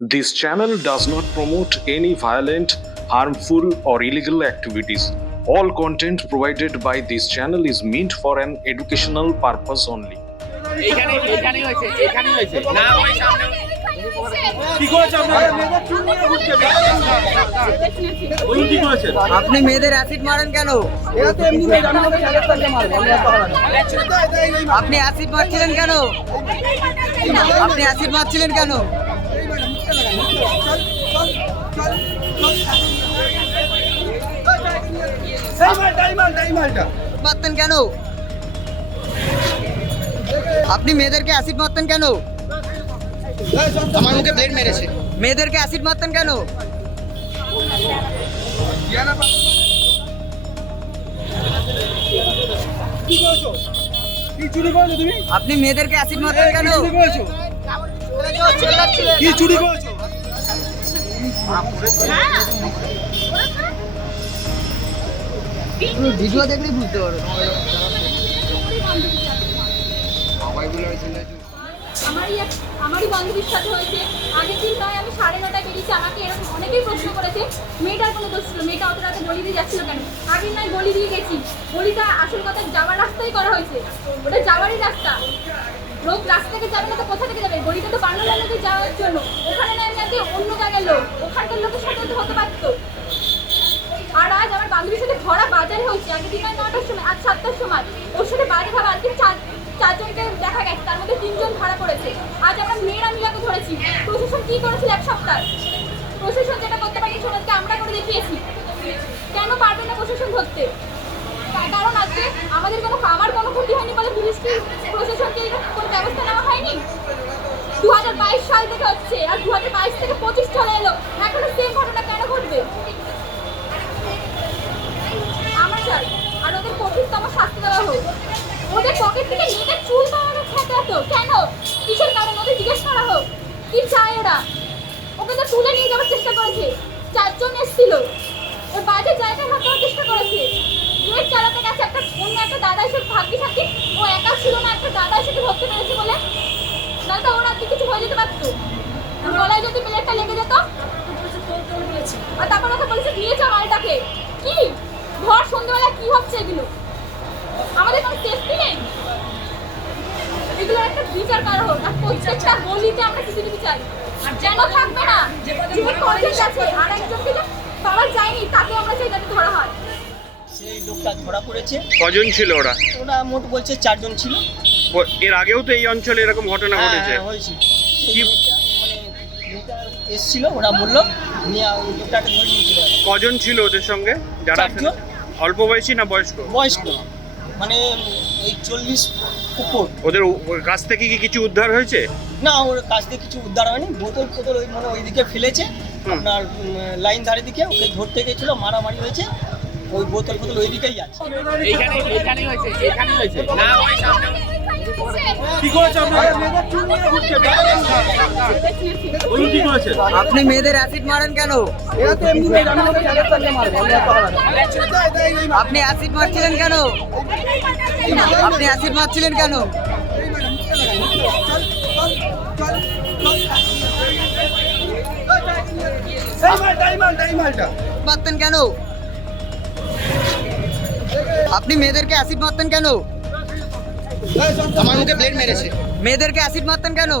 This channel does not promote any violent, harmful, or illegal activities. All content provided by this channel is meant for an educational purpose only. এখানে এখানেই হয়েছে এখানেই হয়েছে না ওই সামনে কি করেছে আপনারা বলুন কি করেছে আপনি মেয়েদের অ্যাসিড মারেন কেন এরা তো এমনি মেয়ে আমি ওকে চ্যালেঞ্জ করতে মারবো আমি এত হারাবো আপনি অ্যাসিড মারছিলেন কেন আপনি অ্যাসিড মারছিলেন কেন মারতেন কেন? আপনি মেয়েদেরকে অ্যাসিড মারতেন কেন? আমার মুখে ব্লেড মেরেছে। মেয়েদেরকে অ্যাসিড মারতেন কেন? আপনি মেয়েদেরকে অ্যাসিড মারতেন কেন? কি চুরি করেছ? আমারই আমারই বান্ধবীর সাথে হয়েছে। আগের দিন নয় আমি সাড়ে আমাকে এরকম অনেকেই করেছে রাতে দিয়ে যাচ্ছিল কেন? নয় গলি দিয়ে গেছি। আসল কথা, যাওয়ার রাস্তাই করা হয়েছে। ওটা যাওয়ারই রাস্তা। লোক রাস্তা থেকে যাবে না তো কোথা থেকে যাবে? গলিটা তো বাংলা লাইনে যাওয়ার জন্য। ওখানে নয় আমি আগে অন্য জায়গায় লোক। ওখানকার লোকের সাথে তো হতে পারতো। আর আজ আমার বান্ধবীর সাথে ভরা বাজার হয়েছে। আগের দিন নটার সময়, আজ সাতটার সময়। ওর সাথে বাইরে খাওয়া আজকে চার, চারজনকে দেখা গেছে। তার মধ্যে তিনজন ধরা পড়েছে। আজ আমরা মেয়েরা মিলাকে ধরেছি। প্রশাসন কি করেছিল এক সপ্তাহ? প্রশাসন যেটা করতে পারেনি সমাজকে আমরা করে দেখিয়েছি। কেন পারবে না প্রশাসন ধরতে? কারণ আজকে আমাদের কোনো আমার কোনো ক্ষতি হয়নি বলে পুলিশ কি প্রশাসনকে কোনো ব্যবস্থা নেওয়া হয়নি? দু হাজার বাইশ সাল থেকে হচ্ছে, আর দু হাজার বাইশ থেকে পঁচিশ চলে এলো। এখনও সেম ঘটনা কেন ঘটবে? আমরা চাই আর ওদের কঠিনতম শাস্তি দেওয়া হোক। ওদের পকেট থেকে নিজেদের চুল পাওয়ানো খেতে হতো কেন? কিসের কারণ? ওদের জিজ্ঞেস করা হোক। কি চায় ওরা? ওকে তো তুলে নিয়ে যাওয়ার চেষ্টা করেছে। চারজন এসেছিল। ওর বাজে জায়গায় হাত দেওয়ার চেষ্টা করেছে গেট চালাতে গেছে একটা অন্য একটা দাদা এসে ভাগ্যি থাকি ও একা ছিল না একটা দাদা এসে ধরতে পেরেছে বলে। নাহলে তো ওরা কিছু হয়ে যেতে পারতো গলায় যদি প্লেটটা লেগে যেত আর তারপর ওকে বলেছে নিয়ে যাও মালটাকে। কি? ভর সন্ধ্যেবেলা কি হচ্ছে এগুলো? আমাদের কোনো সেফটি নেই? এগুলোর একটা বিচার করা হোক আর প্রত্যেকটা গলিতে আমরা সিসিটিভি চাই। আর যেন থাকবে না। যে কলেজ আছে আর একজনকে পাওয়া যায়নি তাকে আমরা চাই যাতে ধরা হয়। সেই লোকটা ধরা পড়েছে। কজন ছিল ওরা? ওরা মোট বলছে চারজন ছিল। এর আগেও তো এই অঞ্চলে এরকম ঘটনা হ্যাঁ, ঘটেছে। হ্যাঁ, হয়েছে। সেই কি- লোকটা মানে লোকটা এসছিল ওরা বলল নিয়ে ওই লোকটাকে ধরে নিয়ে চলে গেলো। কজন ছিল ওদের সঙ্গে? যারা চারজন। অল্প বয়সী না বয়স্ক? বয়স্ক। মানে ওই চল্লিশ উপর। ওদের ও- ওর কাছ থেকে কি কিছু উদ্ধার হয়েছে? না ওর কাছ থেকে কিছু উদ্ধার হয়নি। বোতল ফোতল ওই মানে ওইদিকে ফেলেছে। আপনার লাইন ধারে দিকে ওকে ধরতে গেছিল মারামারি হয়েছে। ওই বোতল ফোতল ওইদিকেই আছে। হয়েছে হয়েছে। না ওই সামনে কি করেছে আপনারা? বলুন কি করেছে? আপনি মেয়েদের অ্যাসিড মারেন কেন? আপনি অ্যাসিড মারছিলেন কেন? আপনি অ্যাসিড মারছিলেন কেন? মারতেন কেন? আপনি মেয়েদেরকে অ্যাসিড মারতেন কেন? আমার মুখে ব্লেড মেরেছে। মেয়েদেরকে অ্যাসিড মারতেন কেন?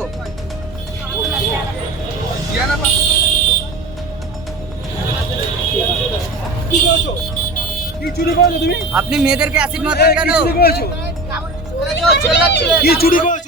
আপনি মেয়েদেরকে অ্যাসিড মারতেন কেন? কি চুরি করেছ?